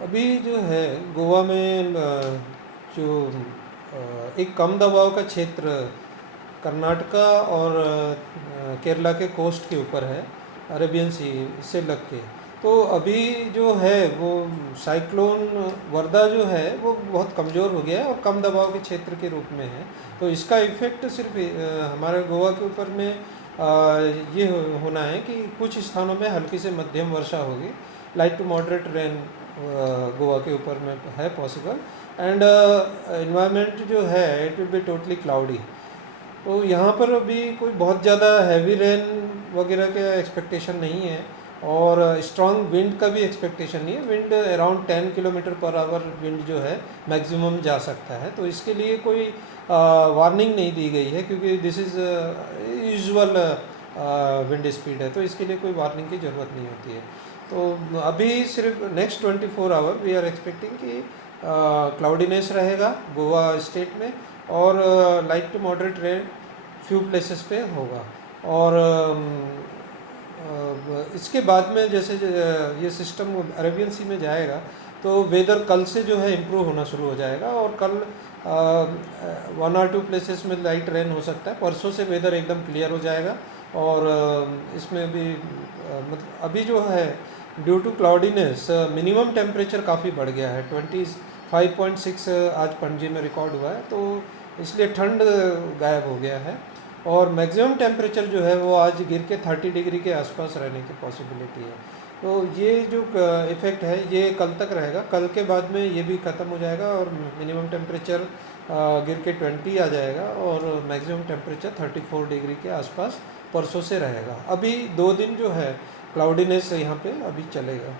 अभी जो है गोवा में जो एक कम दबाव का क्षेत्र कर्नाटका और केरला के कोस्ट के ऊपर है, अरेबियन सी से लग के। तो अभी जो है वो साइक्लोन वर्दा जो है वो बहुत कमज़ोर हो गया है और कम दबाव के क्षेत्र के रूप में है। तो इसका इफ़ेक्ट सिर्फ हमारे गोवा के ऊपर में ये होना है कि कुछ स्थानों में हल्की से मध्यम वर्षा होगी, light to moderate rain Goa के ऊपर में है पॉसिबल। एंड इन्वायरमेंट जो है it will be totally cloudy. तो यहाँ पर अभी कोई बहुत ज़्यादा हैवी रेन वगैरह का एक्सपेक्टेशन नहीं है और स्ट्रॉन्ग विंड का भी एक्सपेक्टेशन नहीं है। Wind around 10 kilometre per hour wind जो है मैक्सिमम जा सकता है। तो इसके लिए कोई वार्निंग नहीं दी गई है क्योंकि this is usual wind speed है, तो इसके लिए कोई वार्निंग की ज़रूरत नहीं होती है। तो अभी सिर्फ next 24 hour we are expecting कि क्लाउडीनेस रहेगा गोवा स्टेट में और light to moderate rain few places पे होगा। और इसके बाद में जैसे ये सिस्टम अरेबियन सी में जाएगा तो वेदर कल से जो है इम्प्रूव होना शुरू हो जाएगा और कल 1 और 2 प्लेसेस में लाइट रेन हो सकता है। परसों से वेदर एकदम क्लियर हो जाएगा और इसमें भी मतलब अभी जो है due to cloudiness minimum temperature काफ़ी बढ़ गया है। 25.6 आज पणजी में रिकॉर्ड हुआ है, तो इसलिए ठंड गायब हो गया है और मैक्सिमम टेम्परेचर जो है वो आज गिर के 30 डिग्री के आसपास रहने की पॉसिबिलिटी है। तो ये जो इफ़ेक्ट है ये कल तक रहेगा। कल के बाद में ये भी ख़त्म हो जाएगा और मिनिमम टेम्परेचर गिर के 20 आ जाएगा और मैक्सिमम टेम्परेचर 34 डिग्री के आसपास परसों से रहेगा। अभी 2 दिन जो है क्लाउडीनेस यहाँ पे अभी चलेगा।